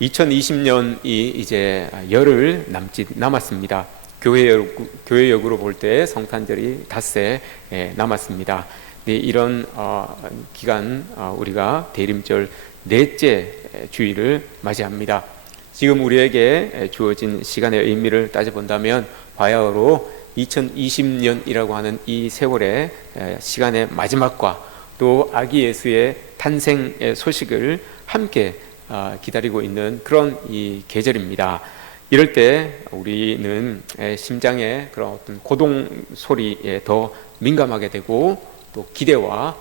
2020년이 이제 열흘 남았습니다. 교회역으로 볼 때 성탄절이 닷새 남았습니다. 네, 이런 기간 우리가 대림절 넷째 주일을 맞이합니다. 지금 우리에게 주어진 시간의 의미를 따져본다면 바야흐로 2020년이라고 하는 이 세월의 시간의 마지막과 또 아기 예수의 탄생의 소식을 함께 기다리고 있는 그런 이 계절입니다. 이럴 때 우리는 심장의 그런 어떤 고동 소리에 더 민감하게 되고 또 기대와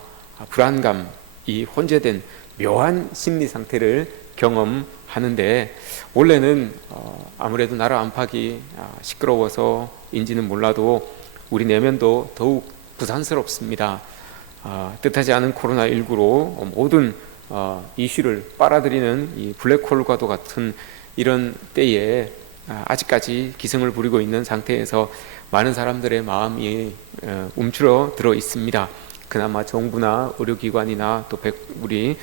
불안감이 혼재된 묘한 심리 상태를 경험하는데, 원래는 아무래도 나라 안팎이 시끄러워서인지는 몰라도 우리 내면도 더욱 부산스럽습니다. 뜻하지 않은 코로나19로 모든 이슈를 빨아들이는 이 블랙홀과도 같은 이런 때에 아직까지 기승을 부리고 있는 상태에서 많은 사람들의 마음이 움츠러 들어 있습니다. 그나마 정부나 의료기관이나 또 우리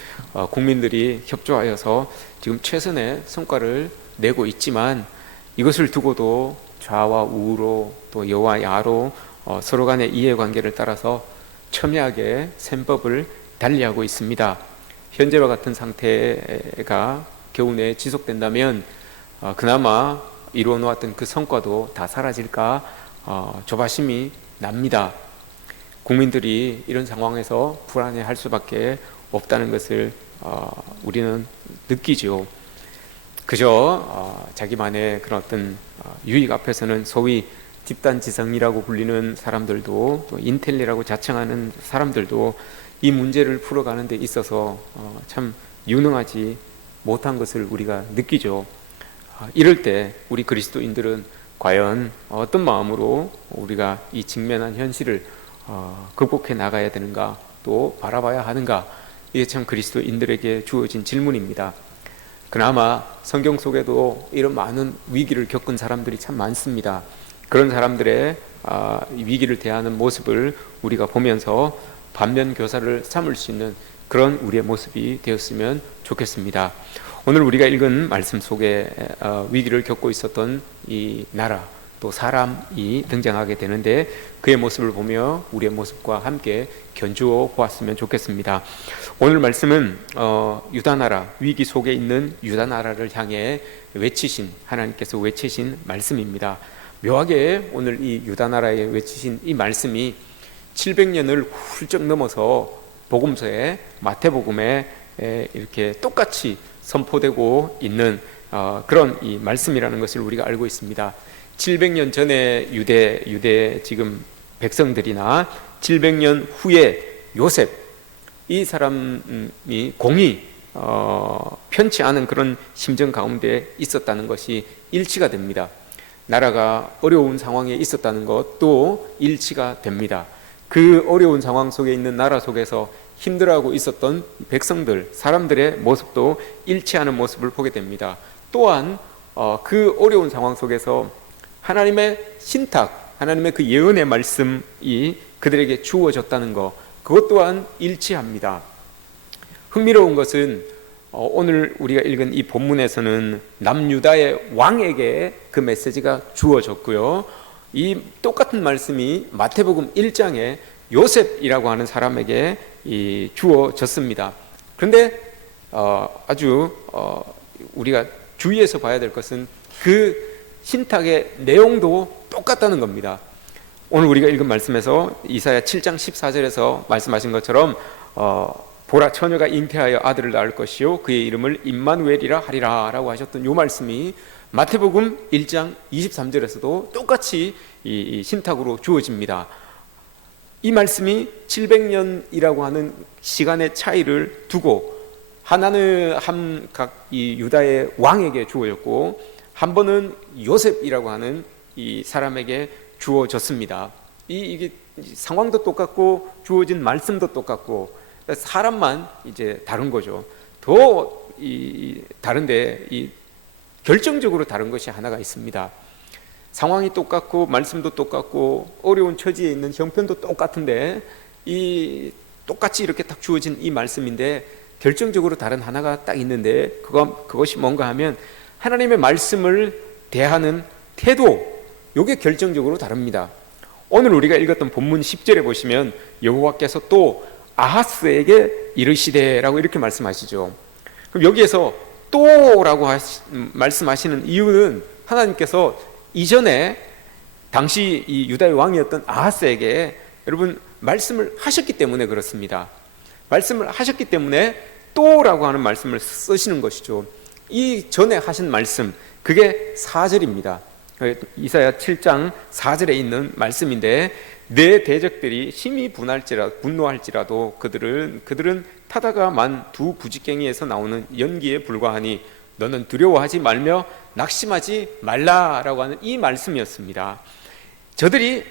국민들이 협조하여서 지금 최선의 성과를 내고 있지만, 이것을 두고도 좌와 우로 또 여와 야로 서로 간의 이해관계를 따라서 첨예하게 셈법을 달리하고 있습니다. 현재와 같은 상태가 겨우 내에 지속된다면 그나마 이루어 놓았던 그 성과도 다 사라질까 조바심이 납니다. 국민들이 이런 상황에서 불안해할 수밖에 없다는 것을 우리는 느끼죠. 그저 자기만의 그런 어떤 유익 앞에서는 소위 집단지성이라고 불리는 사람들도 또 인텔리라고 자청하는 사람들도 이 문제를 풀어가는 데 있어서 참 유능하지 못한 것을 우리가 느끼죠. 이럴 때 우리 그리스도인들은 과연 어떤 마음으로 우리가 이 직면한 현실을 극복해 나가야 되는가, 또 바라봐야 하는가, 이게 참 그리스도인들에게 주어진 질문입니다. 그나마 성경 속에도 이런 많은 위기를 겪은 사람들이 참 많습니다. 그런 사람들의 위기를 대하는 모습을 우리가 보면서 반면교사를 삼을 수 있는 그런 우리의 모습이 되었으면 좋겠습니다. 오늘 우리가 읽은 말씀 속에 위기를 겪고 있었던 이 나라 또 사람이 등장하게 되는데, 그의 모습을 보며 우리의 모습과 함께 견주어 보았으면 좋겠습니다. 오늘 말씀은 유다나라, 위기 속에 있는 유다나라를 향해 하나님께서 외치신 말씀입니다. 묘하게 오늘 이 유다나라에 외치신 이 말씀이 700년을 훌쩍 넘어서 복음서에, 마태복음에 이렇게 똑같이 선포되고 있는 그런 이 말씀이라는 것을 우리가 알고 있습니다. 700년 전에 유대 지금 백성들이나 700년 후에 요셉, 이 사람이 공이 편치 않은 그런 심정 가운데 있었다는 것이 일치가 됩니다. 나라가 어려운 상황에 있었다는 것도 일치가 됩니다. 그 어려운 상황 속에 있는 나라 속에서 힘들어하고 있었던 백성들, 사람들의 모습도 일치하는 모습을 보게 됩니다. 또한 그 어려운 상황 속에서 하나님의 신탁, 하나님의 그 예언의 말씀이 그들에게 주어졌다는 것, 그것 또한 일치합니다. 흥미로운 것은 오늘 우리가 읽은 이 본문에서는 남유다의 왕에게 그 메시지가 주어졌고요, 이 똑같은 말씀이 마태복음 1장에 요셉이라고 하는 사람에게 주어졌습니다. 그런데 아주 우리가 주의해서 봐야 될 것은 그 신탁의 내용도 똑같다는 겁니다. 오늘 우리가 읽은 말씀에서 이사야 7장 14절에서 말씀하신 것처럼 보라, 처녀가 잉태하여 아들을 낳을 것이요 그의 이름을 임마누엘이라 하리라 라고 하셨던 이 말씀이 마태복음 1장 23절에서도 똑같이 이 신탁으로 주어집니다. 이 말씀이 700년이라고 하는 시간의 차이를 두고 하나는 각 이 유다의 왕에게 주어졌고, 한 번은 요셉이라고 하는 이 사람에게 주어졌습니다. 이게 상황도 똑같고 주어진 말씀도 똑같고 사람만 이제 다른 거죠. 더 다른데 결정적으로 다른 것이 하나가 있습니다. 상황이 똑같고 말씀도 똑같고 어려운 처지에 있는 형편도 똑같은데 이 똑같이 이렇게 딱 주어진 이 말씀인데 결정적으로 다른 하나가 딱 있는데 그것이 뭔가 하면 하나님의 말씀을 대하는 태도, 이게 결정적으로 다릅니다. 오늘 우리가 읽었던 본문 10절에 보시면 여호와께서 또 아하스에게 이르시되라고 이렇게 말씀하시죠. 그럼 여기에서 또라고 말씀하시는 이유는 하나님께서 이전에 당시 이 유다의 왕이었던 아하스에게 여러분 말씀을 하셨기 때문에 그렇습니다. 말씀을 하셨기 때문에 또라고 하는 말씀을 쓰시는 것이죠. 이 전에 하신 말씀, 그게 4절입니다. 이사야 7장 4절에 있는 말씀인데, 내 대적들이 심히 분노할지라도 그들은 타다가 만 두 부지깽이에서 나오는 연기에 불과하니 너는 두려워하지 말며 낙심하지 말라라고 하는 이 말씀이었습니다. 적들이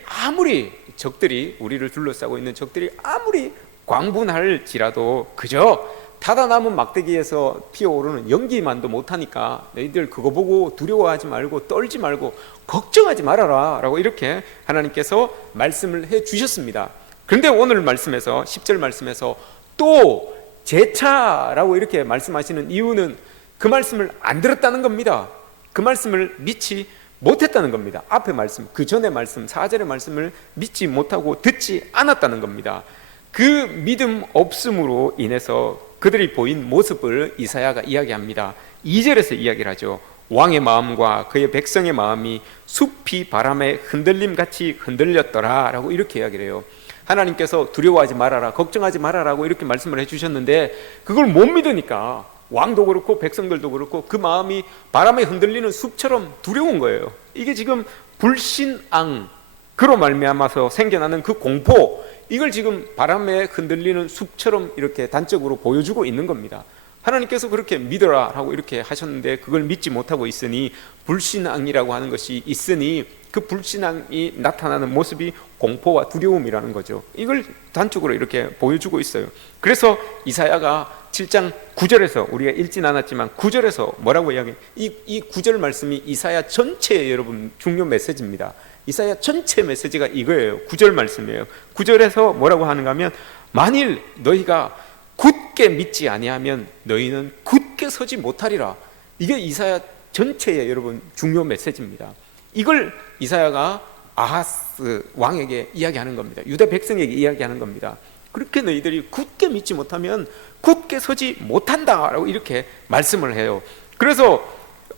우리를 둘러싸고 있는 적들이 아무리 광분할지라도 그저 타다 남은 막대기에서 피어오르는 연기만도 못하니까 너희들 그거 보고 두려워하지 말고 떨지 말고 걱정하지 말아라 라고 이렇게 하나님께서 말씀을 해 주셨습니다. 그런데 오늘 말씀에서 10절 말씀에서 또 재차라고 이렇게 말씀하시는 이유는 그 말씀을 안 들었다는 겁니다. 그 말씀을 믿지 못했다는 겁니다. 앞에 말씀, 그 전의 말씀 4절의 말씀을 믿지 못하고 듣지 않았다는 겁니다. 그 믿음 없음으로 인해서 그들이 보인 모습을 이사야가 이야기합니다. 2절에서 이야기를 하죠. 왕의 마음과 그의 백성의 마음이 숲이 바람에 흔들림같이 흔들렸더라 라고 이렇게 이야기를 해요. 하나님께서 두려워하지 말아라, 걱정하지 말아라고 이렇게 말씀을 해주셨는데 그걸 못 믿으니까 왕도 그렇고 백성들도 그렇고 그 마음이 바람에 흔들리는 숲처럼 두려운 거예요. 이게 지금 불신앙, 그로 말미암아서 생겨나는 그 공포, 이걸 지금 바람에 흔들리는 숲처럼 이렇게 단적으로 보여주고 있는 겁니다. 하나님께서 그렇게 믿어라 하고 이렇게 하셨는데 그걸 믿지 못하고 있으니, 불신앙이라고 하는 것이 있으니 그 불신앙이 나타나는 모습이 공포와 두려움이라는 거죠. 이걸 단적으로 이렇게 보여주고 있어요. 그래서 이사야가 7장 9절에서 우리가 읽진 않았지만 9절에서 뭐라고 이야기해요? 이 9절 말씀이 이사야 전체의 여러분 중요 메시지입니다. 이사야 전체 메시지가 이거예요. 9절 말씀이에요. 9절에서 뭐라고 하는가 하면, 만일 너희가 굳게 믿지 아니하면 너희는 굳게 서지 못하리라. 이게 이사야 전체의 여러분 중요 메시지입니다. 이걸 이사야가 아하스 왕에게 이야기하는 겁니다. 유다 백성에게 이야기하는 겁니다. 그렇게 너희들이 굳게 믿지 못하면 굳게 서지 못한다라고 이렇게 말씀을 해요. 그래서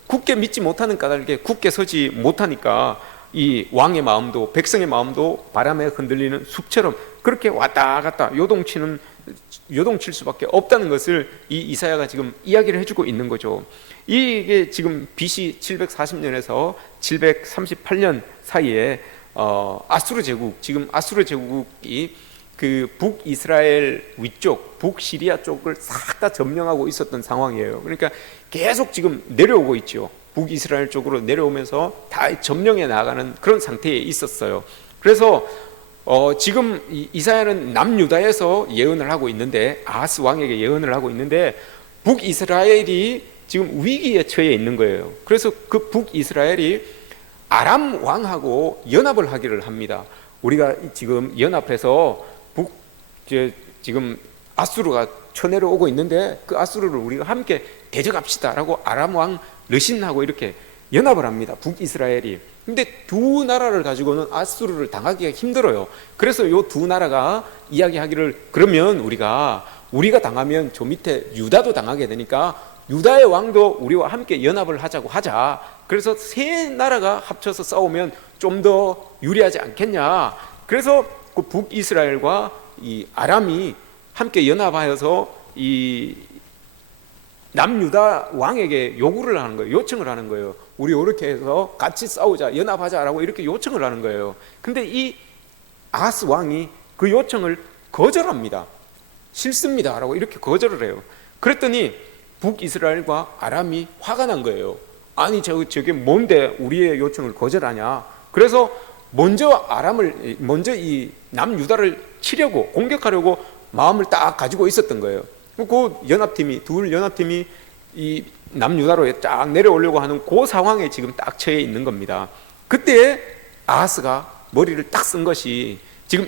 굳게 믿지 못하는 까닭에 굳게 서지 못하니까 이 왕의 마음도 백성의 마음도 바람에 흔들리는 숲처럼 그렇게 왔다 갔다 요동칠 수밖에 없다는 것을 이 이사야가 지금 이야기를 해주고 있는 거죠. 이게 지금 BC 740년에서 738년 사이에 아수르 제국, 지금 아수르 제국이 그 북이스라엘 위쪽, 북시리아 쪽을 싹 다 점령하고 있었던 상황이에요. 그러니까 계속 지금 내려오고 있죠. 북이스라엘 쪽으로 내려오면서 다 점령해 나가는 그런 상태에 있었어요. 그래서 지금 이사야는 남유다에서 예언을 하고 있는데, 아하스 왕에게 예언을 하고 있는데 북이스라엘이 지금 위기에 처해 있는 거예요. 그래서 그 북이스라엘이 아람 왕하고 연합을 하기를 합니다. 우리가 지금 연합해서 지금 아수르가 쳐내려오고 있는데 그 아수르를 우리가 함께 대적합시다라고 아람 왕 르신하고 이렇게 연합을 합니다. 북이스라엘이. 근데 두 나라를 가지고는 아수르를 당하기가 힘들어요. 그래서 이 두 나라가 이야기하기를, 그러면 우리가 당하면 저 밑에 유다도 당하게 되니까 유다의 왕도 우리와 함께 연합을 하자. 그래서 세 나라가 합쳐서 싸우면 좀 더 유리하지 않겠냐. 그래서 그 북이스라엘과 이 아람이 함께 연합하여서 이 남유다 왕에게 요구를 하는 거예요. 요청을 하는 거예요. 우리 이렇게 해서 같이 싸우자, 연합하자라고 이렇게 요청을 하는 거예요. 근데 이 아하스 왕이 그 요청을 거절합니다. 싫습니다라고 이렇게 거절을 해요. 그랬더니 북이스라엘과 아람이 화가 난 거예요. 아니 저게 뭔데 우리의 요청을 거절하냐. 그래서 먼저 이 남유다를 치려고, 공격하려고 마음을 딱 가지고 있었던 거예요. 그 둘 연합팀이 이 남유다로 쫙 내려오려고 하는 그 상황에 지금 딱 처해 있는 겁니다. 그때 아하스가 머리를 딱 쓴 것이 지금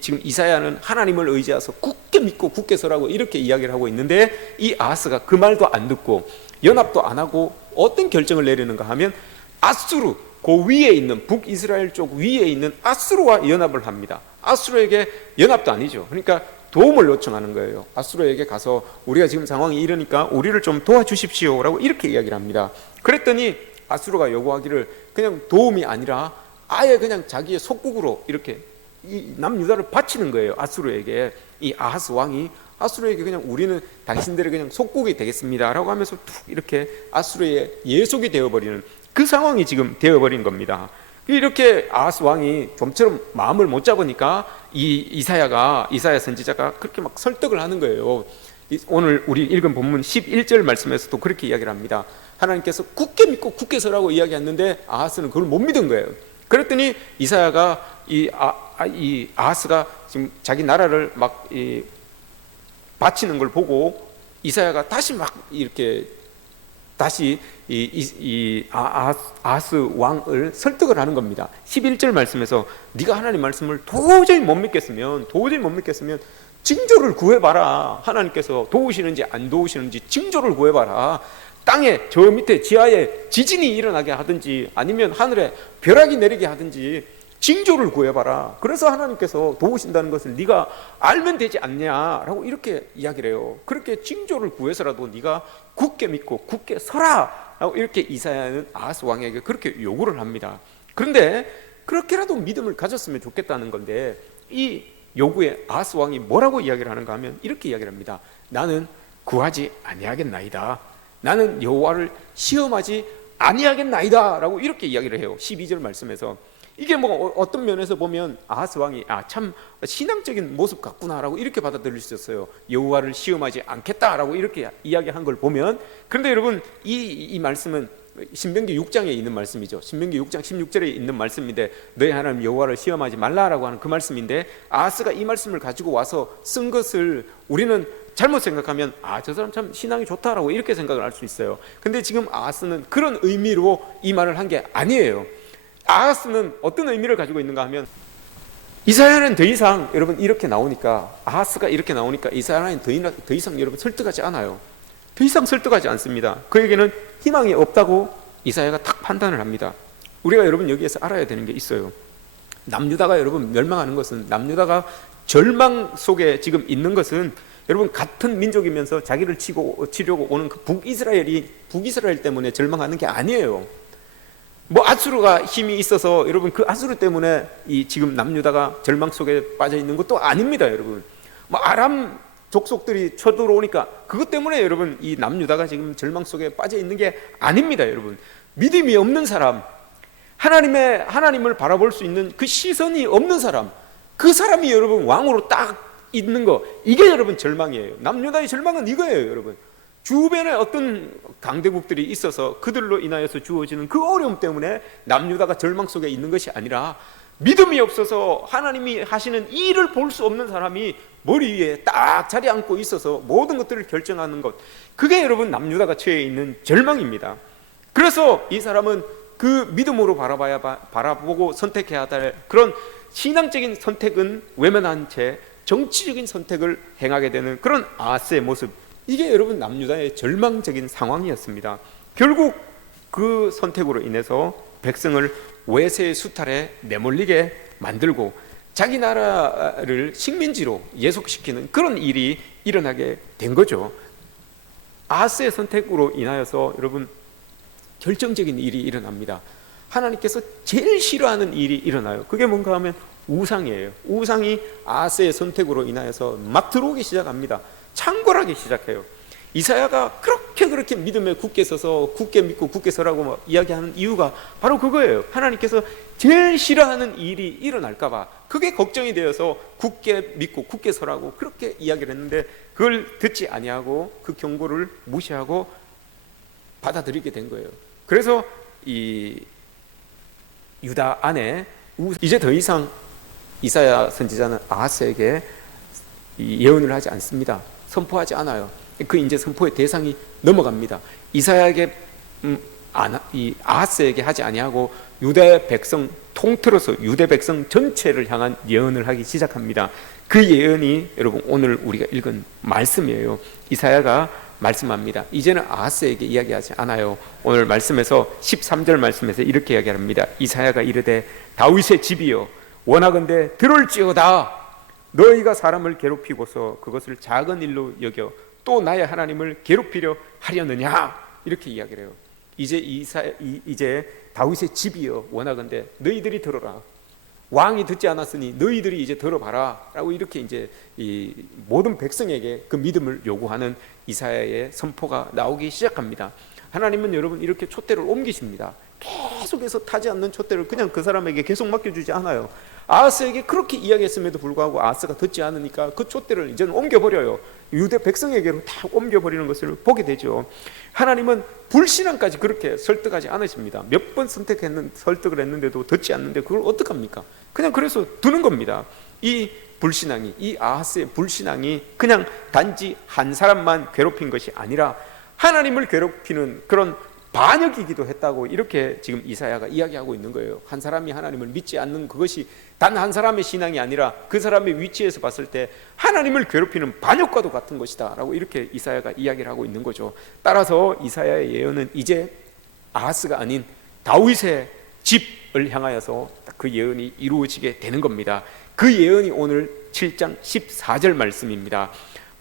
지금 이사야는 하나님을 의지해서 굳게 믿고 굳게 서라고 이렇게 이야기를 하고 있는데, 이 아하스가 그 말도 안 듣고 연합도 안 하고 어떤 결정을 내리는가 하면 아수르, 그 위에 있는 북이스라엘 쪽 위에 있는 아수르와 연합을 합니다. 아수르에게 연합도 아니죠. 그러니까 도움을 요청하는 거예요. 아수르에게 가서 우리가 지금 상황이 이러니까 우리를 좀 도와주십시오라고 이렇게 이야기를 합니다. 그랬더니 아수르가 요구하기를 그냥 도움이 아니라 아예 그냥 자기의 속국으로 이렇게 이 남유다를 바치는 거예요. 아수르에게. 이 아하스 왕이 아수르에게 그냥 우리는 당신들의 그냥 속국이 되겠습니다라고 하면서 툭 이렇게 아수르의 예속이 되어버리는 그 상황이 지금 되어버린 겁니다. 이렇게 아하스 왕이 좀처럼 마음을 못 잡으니까 이사야 선지자가 그렇게 막 설득을 하는 거예요. 오늘 우리 읽은 본문 11절 말씀에서도 그렇게 이야기를 합니다. 하나님께서 굳게 믿고 굳게 서라고 이야기했는데 아하스는 그걸 못 믿은 거예요. 그랬더니 이사야가 이 아하스가 지금 자기 나라를 막 바치는 걸 보고 이사야가 다시 막 이렇게 다시 아하스 왕을 설득을 하는 겁니다. 11절 말씀에서 네가 하나님 말씀을 도저히 못 믿겠으면 징조를 구해봐라. 하나님께서 도우시는지 안 도우시는지 징조를 구해봐라. 땅에 저 밑에 지하에 지진이 일어나게 하든지 아니면 하늘에 벼락이 내리게 하든지 징조를 구해봐라. 그래서 하나님께서 도우신다는 것을 네가 알면 되지 않냐라고 이렇게 이야기를 해요. 그렇게 징조를 구해서라도 네가 굳게 믿고 굳게 서라 라고 이렇게 이사야는 아하스 왕에게 그렇게 요구를 합니다. 그런데 그렇게라도 믿음을 가졌으면 좋겠다는 건데, 이 요구에 아하스 왕이 뭐라고 이야기를 하는가 하면 이렇게 이야기를 합니다. 나는 구하지 아니하겠나이다. 나는 여호와를 시험하지 아니하겠나이다 라고 이렇게 이야기를 해요. 12절 말씀에서. 이게 뭐 어떤 면에서 보면 아하스 왕이 참 신앙적인 모습 같구나라고 이렇게 받아들일 수 있었어요. 여호와를 시험하지 않겠다라고 이렇게 이야기한 걸 보면. 그런데 여러분 이 말씀은 신명기 6장에 있는 말씀이죠. 신명기 6장 16절에 있는 말씀인데, 너희 하나님 여호와를 시험하지 말라라고 하는 그 말씀인데, 아하스가 이 말씀을 가지고 와서 쓴 것을 우리는 잘못 생각하면 저 사람 참 신앙이 좋다라고 이렇게 생각을 할 수 있어요. 근데 지금 아하스는 그런 의미로 이 말을 한 게 아니에요. 아하스는 어떤 의미를 가지고 있는가 하면, 이사야는 더 이상 여러분 이렇게 나오니까, 아하스가 이렇게 나오니까 이사야는 더 이상 여러분 설득하지 않아요. 더 이상 설득하지 않습니다. 그에게는 희망이 없다고 이사야가 딱 판단을 합니다. 우리가 여러분 여기에서 알아야 되는 게 있어요. 남유다가 여러분 멸망하는 것은, 남유다가 절망 속에 지금 있는 것은 여러분 같은 민족이면서 자기를 치려고 오는 그 북이스라엘 때문에 절망하는 게 아니에요. 뭐 아수르가 힘이 있어서 여러분 그 아수르 때문에 이 지금 남유다가 절망 속에 빠져 있는 것도 아닙니다. 여러분 뭐 아람 족속들이 쳐들어오니까 그것 때문에 여러분 이 남유다가 지금 절망 속에 빠져 있는 게 아닙니다. 여러분 믿음이 없는 사람, 하나님을 바라볼 수 있는 그 시선이 없는 사람, 그 사람이 여러분 왕으로 딱 있는 거, 이게 여러분 절망이에요. 남유다의 절망은 이거예요. 여러분 주변에 어떤 강대국들이 있어서 그들로 인하여서 주어지는 그 어려움 때문에 남유다가 절망 속에 있는 것이 아니라, 믿음이 없어서 하나님이 하시는 일을 볼 수 없는 사람이 머리 위에 딱 자리 앉고 있어서 모든 것들을 결정하는 것, 그게 여러분 남유다가 처해 있는 절망입니다. 그래서 이 사람은 그 믿음으로 바라보고 선택해야 할 그런 신앙적인 선택은 외면한 채 정치적인 선택을 행하게 되는 그런 아하스의 모습, 이게 여러분 남유다의 절망적인 상황이었습니다. 결국 그 선택으로 인해서 백성을 외세의 수탈에 내몰리게 만들고 자기 나라를 식민지로 예속시키는 그런 일이 일어나게 된 거죠. 아하스의 선택으로 인하여서 여러분 결정적인 일이 일어납니다. 하나님께서 제일 싫어하는 일이 일어나요. 그게 뭔가 하면 우상이에요. 우상이 아하스의 선택으로 인하여서 막 들어오기 시작합니다. 창궐하기 시작해요. 이사야가 그렇게 믿음에 굳게 서서 굳게 믿고 굳게 서라고 이야기하는 이유가 바로 그거예요. 하나님께서 제일 싫어하는 일이 일어날까 봐 그게 걱정이 되어서 굳게 믿고 굳게 서라고 그렇게 이야기를 했는데, 그걸 듣지 아니하고 그 경고를 무시하고 받아들이게 된 거예요. 그래서 이 유다 안에 이제 더 이상 이사야 선지자는 아하스에게 예언을 하지 않습니다. 선포하지 않아요. 그 이제 선포의 대상이 넘어갑니다. 이사야에게 아하스에게 하지 아니하고 유대 백성 통틀어서 유대 백성 전체를 향한 예언을 하기 시작합니다. 그 예언이 여러분 오늘 우리가 읽은 말씀이에요. 이사야가 말씀합니다. 이제는 아하스에게 이야기하지 않아요. 오늘 말씀에서 13절 말씀에서 이렇게 이야기합니다. 이사야가 이르되 다윗의 집이여 원하건대 들을지어다. 너희가 사람을 괴롭히고서 그것을 작은 일로 여겨 또 나의 하나님을 괴롭히려 하려느냐, 이렇게 이야기를 해요. 이제 다윗의 집이여 원하건대 너희들이 들어라. 왕이 듣지 않았으니 너희들이 이제 들어봐라 라고 이렇게 이제 이 모든 백성에게 그 믿음을 요구하는 이사야의 선포가 나오기 시작합니다. 하나님은 여러분 이렇게 촛대를 옮기십니다. 계속해서 타지 않는 촛대를 그냥 그 사람에게 계속 맡겨주지 않아요. 아하스에게 그렇게 이야기했음에도 불구하고 아하스가 듣지 않으니까 그 촛대를 이제는 옮겨버려요. 유대 백성에게로 다 옮겨버리는 것을 보게 되죠. 하나님은 불신앙까지 그렇게 설득하지 않으십니다. 몇 번 설득을 했는데도 듣지 않는데 그걸 어떡합니까? 그냥 그래서 두는 겁니다. 이 불신앙이, 이 아하스의 불신앙이 그냥 단지 한 사람만 괴롭힌 것이 아니라 하나님을 괴롭히는 그런 반역이기도 했다고 이렇게 지금 이사야가 이야기하고 있는 거예요. 한 사람이 하나님을 믿지 않는 그것이 단 한 사람의 신앙이 아니라 그 사람의 위치에서 봤을 때 하나님을 괴롭히는 반역과도 같은 것이다 라고 이렇게 이사야가 이야기를 하고 있는 거죠. 따라서 이사야의 예언은 이제 아하스가 아닌 다윗의 집을 향하여서 그 예언이 이루어지게 되는 겁니다. 그 예언이 오늘 7장 14절 말씀입니다.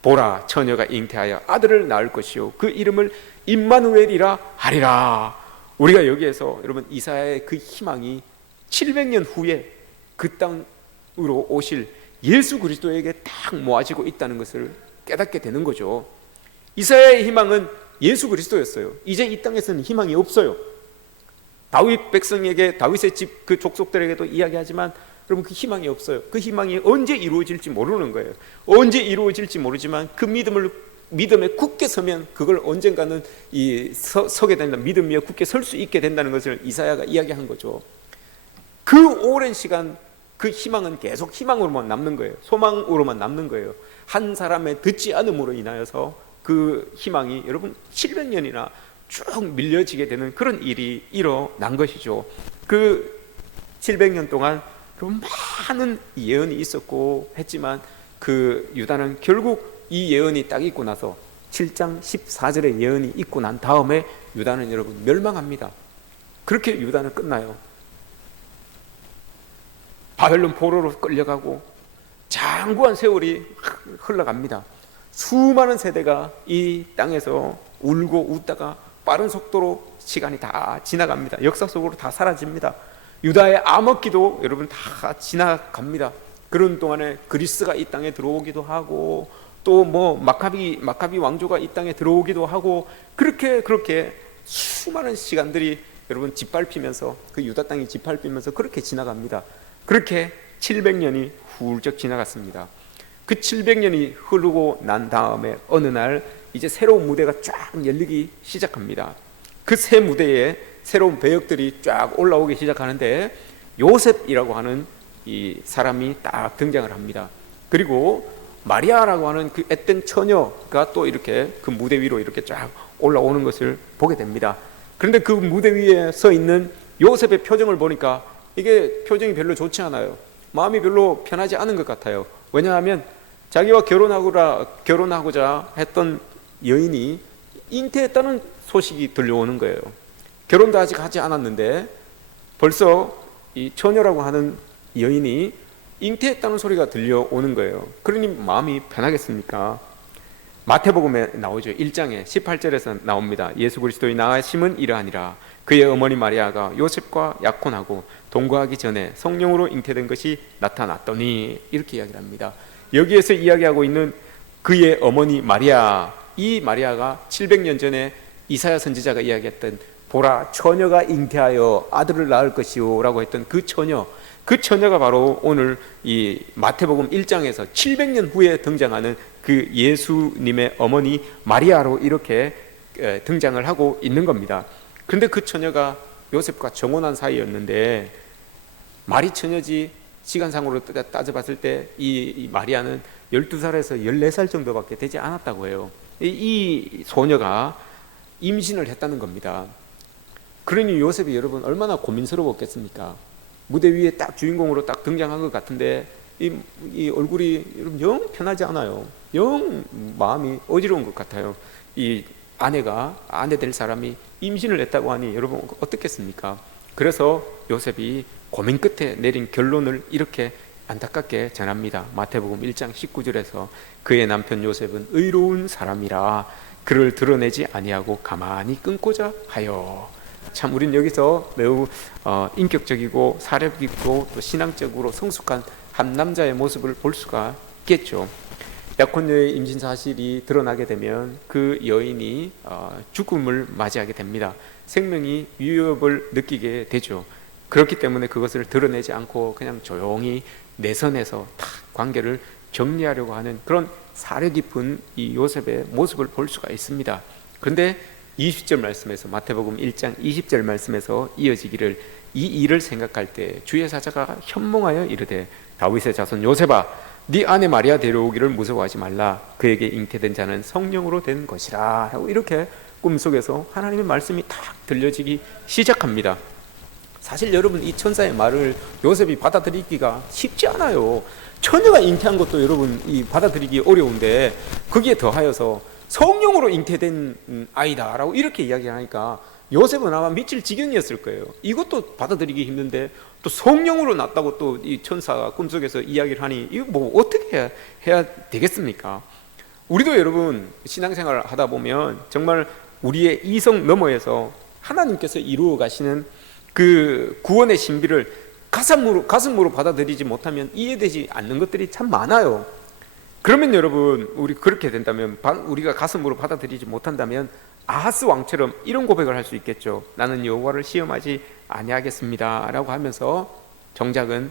보라, 처녀가 잉태하여 아들을 낳을 것이요 그 이름을 임마누엘이라 하리라. 우리가 여기에서 여러분 이사야의 그 희망이 700년 후에 그 땅으로 오실 예수 그리스도에게 딱 모아지고 있다는 것을 깨닫게 되는 거죠. 이사야의 희망은 예수 그리스도였어요. 이제 이 땅에서는 희망이 없어요. 다윗 백성에게, 다윗의 집 그 족속들에게도 이야기하지만 여러분 그 희망이 없어요. 그 희망이 언제 이루어질지 모르는 거예요. 언제 이루어질지 모르지만 그 믿음에 굳게 서면 그걸 언젠가는 서게 된다. 믿음 위에 굳게 설 수 있게 된다는 것을 이사야가 이야기한 거죠. 그 오랜 시간 그 희망은 계속 희망으로만 남는 거예요. 소망으로만 남는 거예요. 한 사람의 듣지 않음으로 인하여서 그 희망이 여러분 700년이나 쭉 밀려지게 되는 그런 일이 일어난 것이죠. 그 700년 동안 많은 예언이 있었고 했지만 그 유다는 결국 이 예언이 딱 있고 나서 7장 14절의 예언이 있고 난 다음에 유다는 여러분 멸망합니다. 그렇게 유다는 끝나요. 바벨론 포로로 끌려가고 장구한 세월이 흘러갑니다. 수많은 세대가 이 땅에서 울고 웃다가 빠른 속도로 시간이 다 지나갑니다. 역사 속으로 다 사라집니다. 유다의 암흑기도 여러분 다 지나갑니다. 그런 동안에 그리스가 이 땅에 들어오기도 하고 또 뭐 마카비 왕조가 이 땅에 들어오기도 하고 그렇게 수많은 시간들이 여러분 짓밟히면서 그 유다 땅이 짓밟히면서 그렇게 지나갑니다. 그렇게 700년이 훌쩍 지나갔습니다. 그 700년이 흐르고 난 다음에 어느 날 이제 새로운 무대가 쫙 열리기 시작합니다. 그 새 무대에 새로운 배역들이 쫙 올라오기 시작하는데 요셉이라고 하는 이 사람이 딱 등장을 합니다. 그리고 마리아라고 하는 그 앳된 처녀가 또 이렇게 그 무대 위로 이렇게 쫙 올라오는 것을 보게 됩니다. 그런데 그 무대 위에 서 있는 요셉의 표정을 보니까 이게 표정이 별로 좋지 않아요. 마음이 별로 편하지 않은 것 같아요. 왜냐하면 자기와 결혼하고자 했던 여인이 잉태했다는 소식이 들려오는 거예요. 결혼도 아직 하지 않았는데 벌써 이 처녀라고 하는 여인이 잉태했다는 소리가 들려오는 거예요. 그러니 마음이 편하겠습니까? 마태복음에 나오죠. 1장에 18절에서 나옵니다. 예수 그리스도의 나으심은 이러하니라. 그의 어머니 마리아가 요셉과 약혼하고 동거하기 전에 성령으로 잉태된 것이 나타났더니, 이렇게 이야기를 합니다. 여기에서 이야기하고 있는 그의 어머니 마리아, 이 마리아가 700년 전에 이사야 선지자가 이야기했던 보라 처녀가 잉태하여 아들을 낳을 것이요 라고 했던 그 처녀가 바로 오늘 이 마태복음 1장에서 700년 후에 등장하는 그 예수님의 어머니 마리아로 이렇게 등장을 하고 있는 겁니다. 그런데 그 처녀가 요셉과 정혼한 사이였는데 말이 처녀지 시간상으로 따져봤을 때 이 마리아는 12살에서 14살 정도밖에 되지 않았다고 해요. 이 소녀가 임신을 했다는 겁니다. 그러니 요셉이 여러분 얼마나 고민스러웠겠습니까? 무대 위에 딱 주인공으로 딱 등장한 것 같은데 이 얼굴이 여러분 영 편하지 않아요. 영 마음이 어지러운 것 같아요. 이 아내 될 사람이 임신을 했다고 하니 여러분 어떻겠습니까? 그래서 요셉이 고민 끝에 내린 결론을 이렇게 안타깝게 전합니다. 마태복음 1장 19절에서 그의 남편 요셉은 의로운 사람이라 그를 드러내지 아니하고 가만히 끊고자 하여. 참 우린 여기서 매우 인격적이고 사력 있고 또 신앙적으로 성숙한 한 남자의 모습을 볼 수가 있겠죠. 약혼녀의 임신 사실이 드러나게 되면 그 여인이 죽음을 맞이하게 됩니다. 생명이 위협을 느끼게 되죠. 그렇기 때문에 그것을 드러내지 않고 그냥 조용히 내선에서 다 관계를 정리하려고 하는 그런 사려 깊은 이 요셉의 모습을 볼 수가 있습니다. 그런데 20절 말씀에서 마태복음 1장 20절 말씀에서 이어지기를 이 일을 생각할 때 주의 사자가 현몽하여 이르되 다윗의 자손 요셉아 네 아내 마리아 데려오기를 무서워하지 말라 그에게 잉태된 자는 성령으로 된 것이라 하고 이렇게 꿈속에서 하나님의 말씀이 딱 들려지기 시작합니다. 사실 여러분 이 천사의 말을 요셉이 받아들이기가 쉽지 않아요. 처녀가 잉태한 것도 여러분 이 받아들이기 어려운데 거기에 더하여서 성령으로 잉태된 아이다라고 이렇게 이야기하니까 요셉은 아마 미칠 지경이었을 거예요. 이것도 받아들이기 힘든데 또 성령으로 낳았다고 또 이 천사가 꿈속에서 이야기를 하니 이거 뭐 어떻게 해야 되겠습니까? 우리도 여러분 신앙생활을 하다 보면 정말 우리의 이성 너머에서 하나님께서 이루어 가시는 그 구원의 신비를 가슴으로 받아들이지 못하면 이해되지 않는 것들이 참 많아요. 그러면 여러분 우리 그렇게 된다면 우리가 가슴으로 받아들이지 못한다면 아하스 왕처럼 이런 고백을 할 수 있겠죠. 나는 여호와를 시험하지 아니하겠습니다 라고 하면서 정작은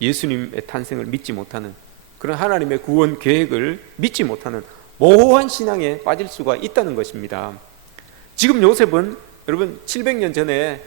예수님의 탄생을 믿지 못하는 그런 하나님의 구원 계획을 믿지 못하는 모호한 신앙에 빠질 수가 있다는 것입니다. 지금 요셉은 여러분 700년 전에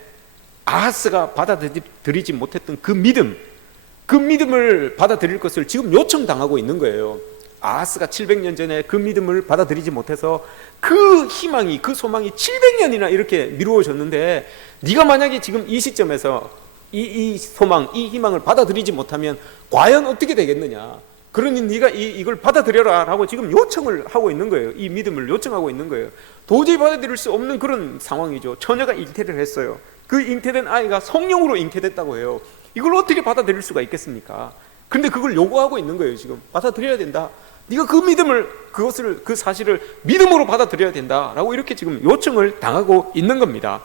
아하스가 받아들이지 못했던 그 믿음을 받아들일 것을 지금 요청당하고 있는 거예요. 아하스가 700년 전에 그 믿음을 받아들이지 못해서 그 희망이 그 소망이 700년이나 이렇게 미루어졌는데 네가 만약에 지금 이 시점에서 이 소망, 이 희망을 받아들이지 못하면 과연 어떻게 되겠느냐. 그러니 네가 이걸 받아들여라 라고 지금 요청을 하고 있는 거예요. 이 믿음을 요청하고 있는 거예요. 도저히 받아들일 수 없는 그런 상황이죠. 처녀가 잉태를 했어요. 그 잉태된 아이가 성령으로 잉태됐다고 해요. 이걸 어떻게 받아들일 수가 있겠습니까? 그런데 그걸 요구하고 있는 거예요. 지금 받아들여야 된다. 네가 그 사실을 믿음으로 받아들여야 된다라고 이렇게 지금 요청을 당하고 있는 겁니다.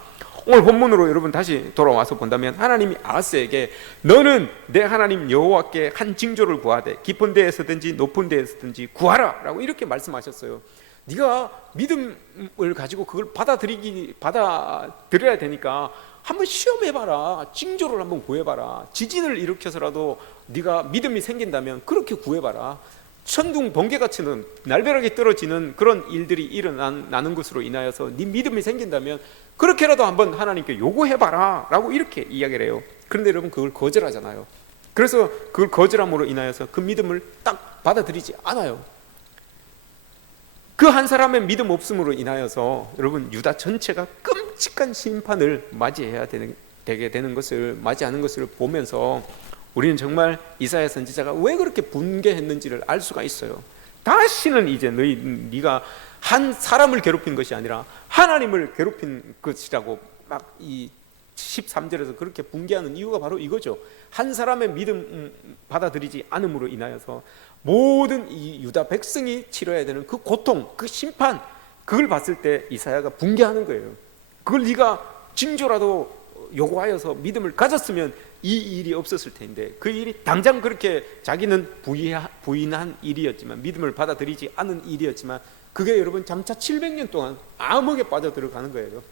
오늘 본문으로 여러분 다시 돌아와서 본다면 하나님이 아하스에게 너는 내 하나님 여호와께 한 징조를 구하되 깊은 데에서든지 높은 데에서든지 구하라 라고 이렇게 말씀하셨어요. 네가 믿음을 가지고 그걸 받아들여야 되니까 한번 시험해봐라. 징조를 한번 구해봐라. 지진을 일으켜서라도 네가 믿음이 생긴다면 그렇게 구해봐라. 천둥 번개가 치는 날벼락이 떨어지는 그런 일들이 일어나는 것으로 인하여서 네 믿음이 생긴다면 그렇게라도 한번 하나님께 요구해봐라 라고 이렇게 이야기를 해요. 그런데 여러분 그걸 거절하잖아요. 그래서 그걸 거절함으로 인하여서 그 믿음을 딱 받아들이지 않아요. 그 한 사람의 믿음 없음으로 인하여서 여러분 유다 전체가 끔찍한 심판을 되게 되는 것을 맞이하는 것을 보면서 우리는 정말 이사야 선지자가 왜 그렇게 분개했는지를 알 수가 있어요. 다시는 이제 네가 한 사람을 괴롭힌 것이 아니라 하나님을 괴롭힌 것이라고 막 이 13절에서 그렇게 분개하는 이유가 바로 이거죠. 한 사람의 믿음 받아들이지 않음으로 인하여서 모든 이 유다 백성이 치러야 되는 그 고통, 그 심판, 그걸 봤을 때 이사야가 분개하는 거예요. 그걸 네가 징조라도 요구하여서 믿음을 가졌으면 이 일이 없었을 텐데 그 일이 당장 그렇게 자기는 부인한 일이었지만 믿음을 받아들이지 않은 일이었지만 그게 여러분 장차 700년 동안 암흑에 빠져들어가는 거예요.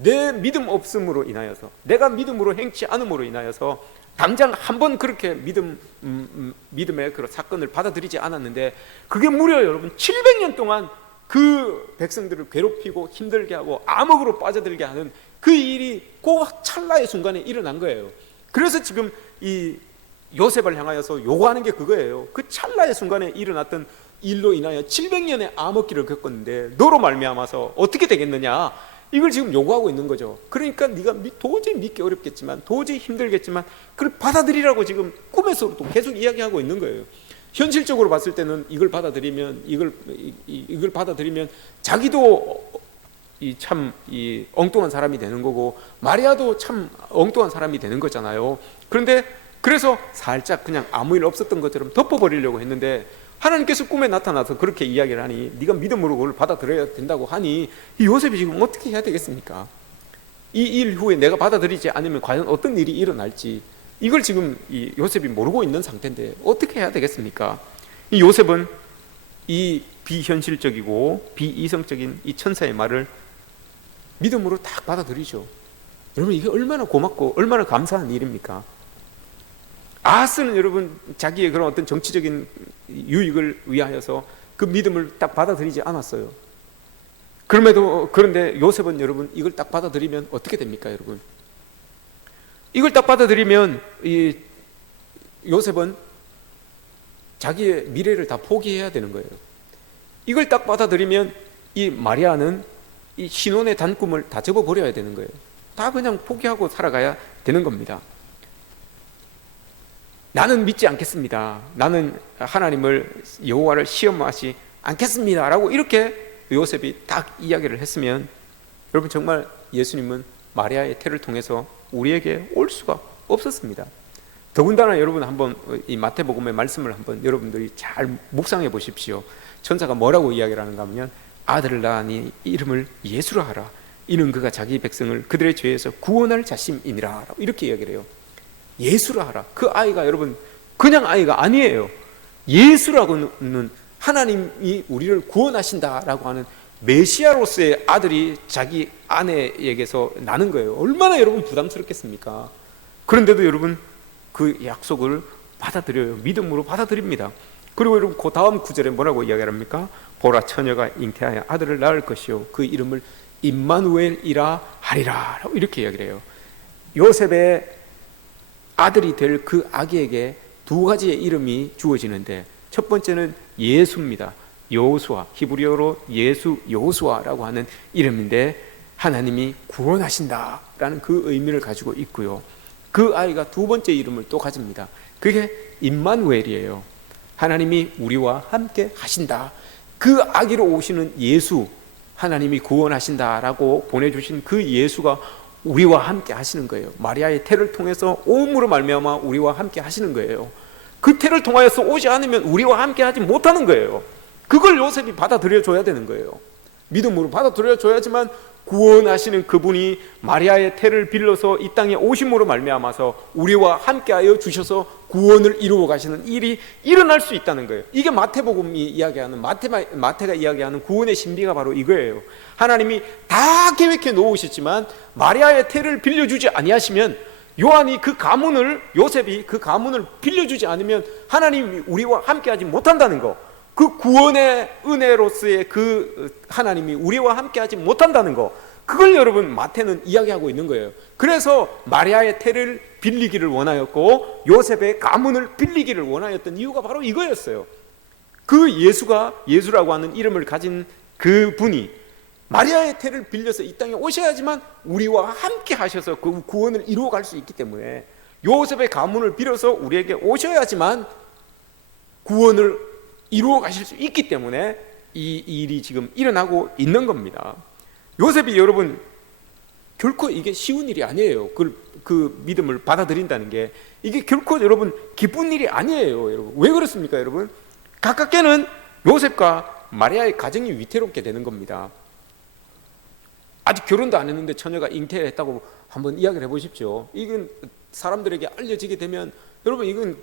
내 믿음 없음으로 인하여서 내가 믿음으로 행치 않음으로 인하여서 당장 한번 그렇게 믿음의 그런 사건을 받아들이지 않았는데 그게 무려 여러분 700년 동안 그 백성들을 괴롭히고 힘들게 하고 암흑으로 빠져들게 하는 그 일이 그 찰나의 순간에 일어난 거예요. 그래서 지금 이 요셉을 향하여서 요구하는 게 그거예요. 그 찰나의 순간에 일어났던 일로 인하여 700년의 암흑기를 겪었는데 너로 말미암아서 어떻게 되겠느냐? 이걸 지금 요구하고 있는 거죠. 그러니까 네가 도저히 믿기 어렵겠지만, 도저히 힘들겠지만 그걸 받아들이라고 지금 꿈에서도 계속 이야기하고 있는 거예요. 현실적으로 봤을 때는 이걸 받아들이면 이걸 받아들이면 자기도 참 엉뚱한 사람이 되는 거고, 마리아도 참 엉뚱한 사람이 되는 거잖아요. 그런데 그래서 살짝 그냥 아무 일 없었던 것처럼 덮어버리려고 했는데, 하나님께서 꿈에 나타나서 그렇게 이야기를 하니, 네가 믿음으로 그걸 받아들여야 된다고 하니, 이 요셉이 지금 어떻게 해야 되겠습니까? 이 일 후에 내가 받아들이지 않으면 과연 어떤 일이 일어날지, 이걸 지금 이 요셉이 모르고 있는 상태인데 어떻게 해야 되겠습니까? 이 요셉은 이 비현실적이고 비이성적인 이 천사의 말을 믿음으로 딱 받아들이죠. 여러분, 이게 얼마나 고맙고 얼마나 감사한 일입니까? 아하스는 여러분 자기의 그런 어떤 정치적인 유익을 위하여서 그 믿음을 딱 받아들이지 않았어요. 그런데 요셉은 여러분 이걸 딱 받아들이면 어떻게 됩니까, 여러분? 이걸 딱 받아들이면 이 요셉은 자기의 미래를 다 포기해야 되는 거예요. 이걸 딱 받아들이면 이 마리아는 이 신혼의 단꿈을 다 접어버려야 되는 거예요. 다 그냥 포기하고 살아가야 되는 겁니다. 나는 믿지 않겠습니다. 나는 하나님을, 여호와를 시험하지 않겠습니다 라고 이렇게 요셉이 딱 이야기를 했으면, 여러분 정말 예수님은 마리아의 태를 통해서 우리에게 올 수가 없었습니다. 더군다나 여러분 한번 이 마태복음의 말씀을 한번 여러분들이 잘 묵상해 보십시오. 천사가 뭐라고 이야기를 하는가 하면, 아들을 낳으니 이름을 예수라 하라. 이는 그가 자기 백성을 그들의 죄에서 구원할 자심이니라. 이렇게 이야기를 해요. 예수라 하라. 그 아이가 여러분 그냥 아이가 아니에요. 예수라고는 하나님이 우리를 구원하신다라고 하는 메시아로서의 아들이 자기 아내에게서 나는 거예요. 얼마나 여러분 부담스럽겠습니까? 그런데도 여러분 그 약속을 받아들여요. 믿음으로 받아들입니다. 그리고 여러분 그 다음 구절에 뭐라고 이야기합니까? 보라, 처녀가 잉태하여 아들을 낳을 것이요 그 이름을 임마누엘이라 하리라. 이렇게 이야기를 해요. 요셉의 아들이 될 그 아기에게 두 가지의 이름이 주어지는데, 첫 번째는 예수입니다. 여호수아, 히브리어로 예수 여호수아라고 하는 이름인데, 하나님이 구원하신다라는 그 의미를 가지고 있고요. 그 아이가 두 번째 이름을 또 가집니다. 그게 임마누엘이에요. 하나님이 우리와 함께 하신다. 그 아기로 오시는 예수, 하나님이 구원하신다라고 보내주신 그 예수가 우리와 함께 하시는 거예요. 마리아의 태를 통해서 오음으로 말미암아 우리와 함께 하시는 거예요. 그 태를 통하여서 오지 않으면 우리와 함께 하지 못하는 거예요. 그걸 요셉이 받아들여 줘야 되는 거예요. 믿음으로 받아들여 줘야지만 구원하시는 그분이 마리아의 태를 빌려서 이 땅에 오심으로 말미암아서 우리와 함께하여 주셔서 구원을 이루어 가시는 일이 일어날 수 있다는 거예요. 이게 마태복음이 이야기하는, 마태가 이야기하는 구원의 신비가 바로 이거예요. 하나님이 다 계획해 놓으셨지만 마리아의 태를 빌려주지 아니하시면, 요한이 그 가문을, 요셉이 그 가문을 빌려주지 않으면 하나님이 우리와 함께하지 못한다는 거, 그 구원의 은혜로서의 그 하나님이 우리와 함께하지 못한다는 거, 그걸 여러분 마태는 이야기하고 있는 거예요. 그래서 마리아의 태를 빌리기를 원하였고 요셉의 가문을 빌리기를 원하였던 이유가 바로 이거였어요. 그 예수라고 하는 이름을 가진 그 분이 마리아의 태를 빌려서 이 땅에 오셔야지만 우리와 함께 하셔서 그 구원을 이루어 갈 수 있기 때문에, 요셉의 가문을 빌어서 우리에게 오셔야지만 구원을 이루어 가실 수 있기 때문에 이 일이 지금 일어나고 있는 겁니다. 요셉이 여러분 결코 이게 쉬운 일이 아니에요. 그 믿음을 받아들인다는 게 이게 결코 여러분 기쁜 일이 아니에요. 여러분 왜 그렇습니까? 여러분 가깝게는 요셉과 마리아의 가정이 위태롭게 되는 겁니다. 아직 결혼도 안 했는데 처녀가 잉태했다고 한번 이야기를 해보십시오. 이건 사람들에게 알려지게 되면 여러분 이건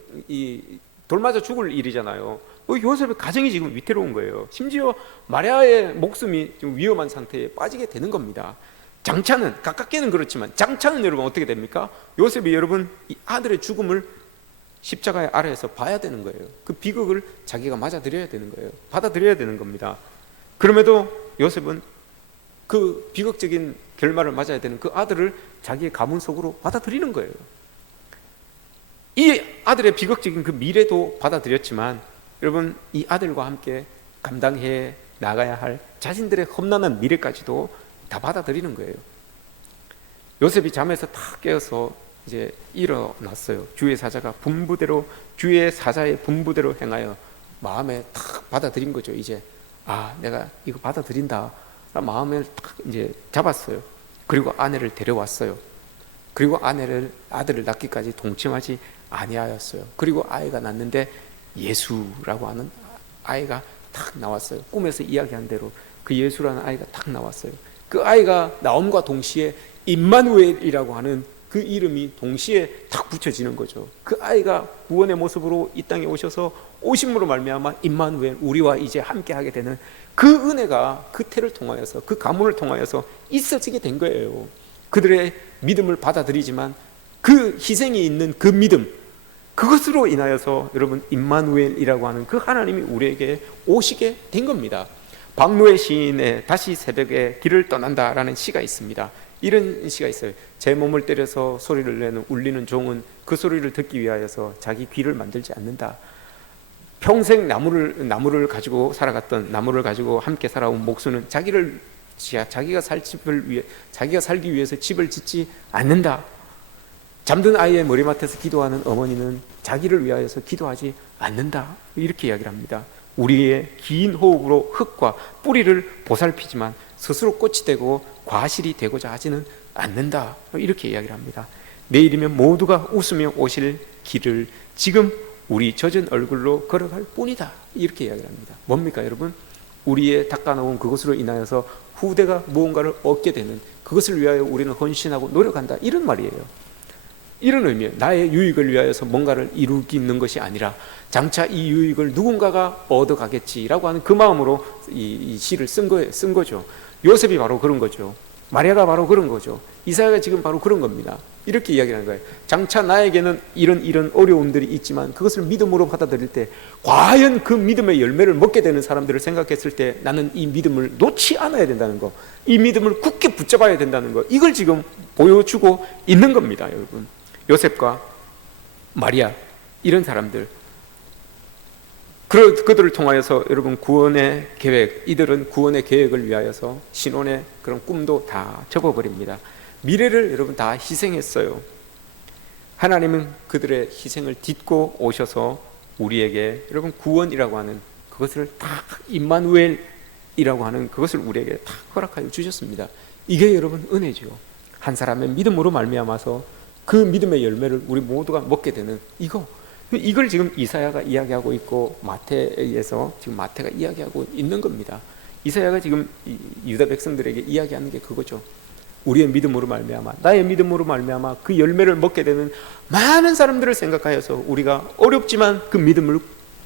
돌맞아 죽을 일이잖아요. 요셉의 가정이 지금 위태로운 거예요. 심지어 마리아의 목숨이 좀 위험한 상태에 빠지게 되는 겁니다. 장차는, 가깝게는 그렇지만 장차는 여러분 어떻게 됩니까? 요셉이 여러분 이 아들의 죽음을 십자가의 아래에서 봐야 되는 거예요. 그 비극을 자기가 맞아들여야 되는 거예요. 받아들여야 되는 겁니다. 그럼에도 요셉은 그 비극적인 결말을 맞아야 되는 그 아들을 자기의 가문 속으로 받아들이는 거예요. 이 아들의 비극적인 그 미래도 받아들였지만 여러분 이 아들과 함께 감당해 나가야 할 자신들의 험난한 미래까지도 다 받아들이는 거예요. 요셉이 잠에서 탁 깨어서 이제 일어났어요. 주의 사자가 분부대로, 주의 사자의 분부대로 행하여 마음에 탁 받아들인 거죠. 이제 내가 이거 받아들인다 마음을 탁 이제 잡았어요. 그리고 아내를 데려왔어요. 그리고 아들을 낳기까지 동침하지 아니하였어요. 그리고 아이가 낳는데 예수라고 하는 아이가 탁 나왔어요. 꿈에서 이야기한 대로 그 예수라는 아이가 탁 나왔어요. 그 아이가 나옴과 동시에 임마누엘이라고 하는 그 이름이 동시에 탁 붙여지는 거죠. 그 아이가 구원의 모습으로 이 땅에 오셔서 오심으로 말미암아 임마누엘, 우리와 이제 함께하게 되는 그 은혜가 그 태를 통하여서, 그 가문을 통하여서 있어지게 된 거예요. 그들의 믿음을 받아들이지만 그 희생이 있는 그 믿음, 그것으로 인하여서 여러분 임마누엘이라고 하는 그 하나님이 우리에게 오시게 된 겁니다. 박노해 시인의 다시 새벽에 길을 떠난다라는 시가 있습니다. 이런 시가 있어요. 제 몸을 때려서 소리를 내는 울리는 종은 그 소리를 듣기 위하여서 자기 귀를 만들지 않는다. 평생 나무를 가지고 살아갔던, 나무를 가지고 함께 살아온 목수는 자기가 살기 위해서 집을 짓지 않는다. 잠든 아이의 머리맡에서 기도하는 어머니는 자기를 위하여서 기도하지 않는다. 이렇게 이야기를 합니다. 우리의 긴 호흡으로 흙과 뿌리를 보살피지만 스스로 꽃이 되고 과실이 되고자 하지는 않는다. 이렇게 이야기를 합니다. 내일이면 모두가 웃으며 오실 길을 지금 우리 젖은 얼굴로 걸어갈 뿐이다. 이렇게 이야기를 합니다. 뭡니까 여러분? 우리의 닦아놓은 그것으로 인하여서 후대가 무언가를 얻게 되는, 그것을 위하여 우리는 헌신하고 노력한다. 이런 말이에요. 이런 의미예요. 나의 유익을 위하여서 뭔가를 이루기는 것이 아니라 장차 이 유익을 누군가가 얻어가겠지라고 하는 그 마음으로 이 시를 쓴 거죠. 요셉이 바로 그런 거죠. 마리아가 바로 그런 거죠. 이사야가 지금 바로 그런 겁니다. 이렇게 이야기하는 거예요. 장차 나에게는 이런 어려움들이 있지만 그것을 믿음으로 받아들일 때 과연 그 믿음의 열매를 먹게 되는 사람들을 생각했을 때 나는 이 믿음을 놓지 않아야 된다는 거, 이 믿음을 굳게 붙잡아야 된다는 거, 이걸 지금 보여주고 있는 겁니다. 여러분, 요셉과 마리아, 이런 사람들, 그들을 통하여서 여러분 구원의 계획, 이들은 구원의 계획을 위하여서 신혼의 그런 꿈도 다 접어버립니다. 미래를 여러분 다 희생했어요. 하나님은 그들의 희생을 딛고 오셔서 우리에게 여러분 구원이라고 하는 그것을 다, 임마누엘이라고 하는 그것을 우리에게 다 허락하여 주셨습니다. 이게 여러분 은혜죠. 한 사람의 믿음으로 말미암아서 그 믿음의 열매를 우리 모두가 먹게 되는 이걸 지금 이사야가 이야기하고 있고 마태에서 지금 마태가 이야기하고 있는 겁니다. 이사야가 지금 유다 백성들에게 이야기하는 게 그거죠. 우리의 믿음으로 말미암아, 나의 믿음으로 말미암아 그 열매를 먹게 되는 많은 사람들을 생각하여서 우리가 어렵지만 그 믿음을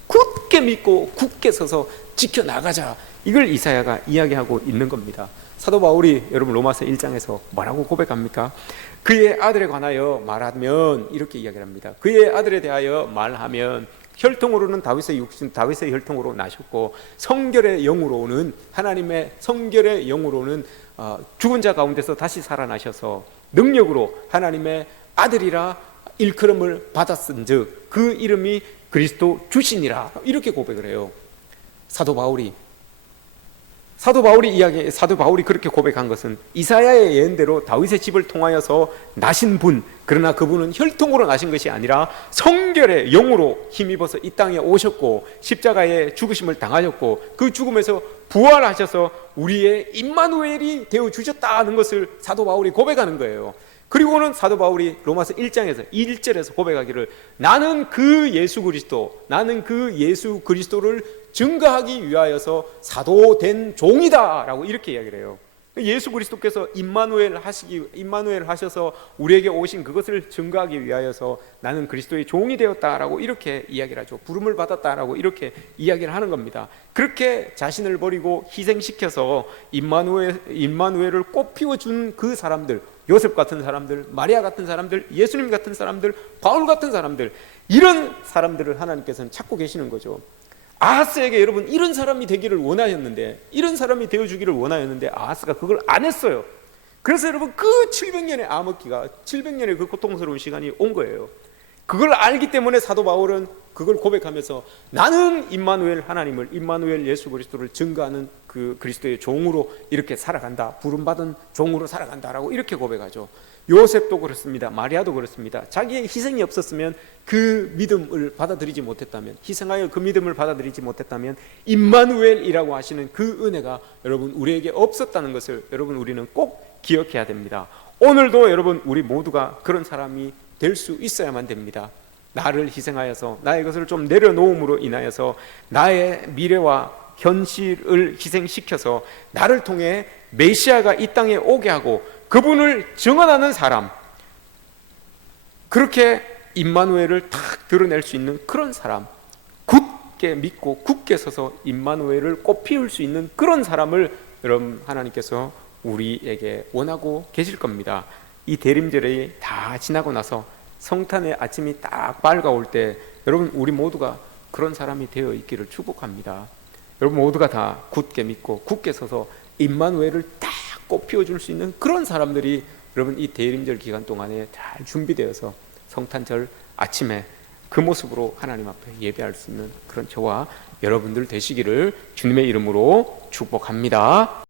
굳게 믿고 굳게 서서 지켜나가자. 이걸 이사야가 이야기하고 있는 겁니다. 사도 바울이 여러분 로마서 1장에서 뭐라고 고백합니까? 그의 아들에 관하여 말하면 이렇게 이야기를 합니다. 그의 아들에 대하여 말하면 혈통으로는 다윗의 혈통으로 나셨고 성결의 영으로는, 하나님의 성결의 영으로는 죽은 자 가운데서 다시 살아나셔서 능력으로 하나님의 아들이라 일컬음을 받았은즉 그 이름이 그리스도 주시니라. 이렇게 고백을 해요. 사도 바울이 그렇게 고백한 것은 이사야의 예언대로 다윗의 집을 통하여서 나신 분, 그러나 그분은 혈통으로 나신 것이 아니라 성결의 영으로 힘입어서 이 땅에 오셨고 십자가에 죽으심을 당하셨고 그 죽음에서 부활하셔서 우리의 임마누엘이 되어 주셨다는 것을 사도 바울이 고백하는 거예요. 그리고는 사도 바울이 로마서 1장에서 1절에서 고백하기를 나는 그 예수 그리스도를 증거하기 위하여서 사도된 종이다 라고 이렇게 이야기를 해요. 예수 그리스도께서 임마누엘 하셔서 우리에게 오신 그것을 증거하기 위하여서 나는 그리스도의 종이 되었다라고 이렇게 이야기를 하죠. 부름을 받았다라고 이렇게 이야기를 하는 겁니다. 그렇게 자신을 버리고 희생시켜서 임마누엘을 꽃피워준 그 사람들, 요셉 같은 사람들, 마리아 같은 사람들, 예수님 같은 사람들, 바울 같은 사람들, 이런 사람들을 하나님께서는 찾고 계시는 거죠. 아하스에게 여러분 이런 사람이 되기를 원하였는데, 이런 사람이 되어주기를 원하였는데 아하스가 그걸 안 했어요. 그래서 여러분 그 700년의 암흑기가, 700년의 그 고통스러운 시간이 온 거예요. 그걸 알기 때문에 사도 바울은 그걸 고백하면서 나는 임마누엘 하나님을, 임마누엘 예수 그리스도를 증거하는 그 그리스도의 종으로 이렇게 살아간다, 부름받은 종으로 살아간다라고 이렇게 고백하죠. 요셉도 그렇습니다. 마리아도 그렇습니다. 자기의 희생이 없었으면, 그 믿음을 받아들이지 못했다면, 희생하여 그 믿음을 받아들이지 못했다면 임마누엘이라고 하시는 그 은혜가 여러분 우리에게 없었다는 것을 여러분 우리는 꼭 기억해야 됩니다. 오늘도 여러분 우리 모두가 그런 사람이 될 수 있어야만 됩니다. 나를 희생하여서, 나의 것을 좀 내려놓음으로 인하여서 나의 미래와 현실을 희생시켜서 나를 통해 메시아가 이 땅에 오게 하고 그분을 증언하는 사람, 그렇게 임마누엘을 탁 드러낼 수 있는 그런 사람, 굳게 믿고 굳게 서서 임마누엘을 꽃피울 수 있는 그런 사람을 여러분 하나님께서 우리에게 원하고 계실 겁니다. 이 대림절이 다 지나고 나서 성탄의 아침이 딱 밝아올 때 여러분 우리 모두가 그런 사람이 되어 있기를 축복합니다. 여러분 모두가 다 굳게 믿고 굳게 서서 임마누엘을 딱 꽃피워줄 수 있는 그런 사람들이 여러분 이 대림절 기간 동안에 잘 준비되어서 성탄절 아침에 그 모습으로 하나님 앞에 예배할 수 있는 그런 저와 여러분들 되시기를 주님의 이름으로 축복합니다.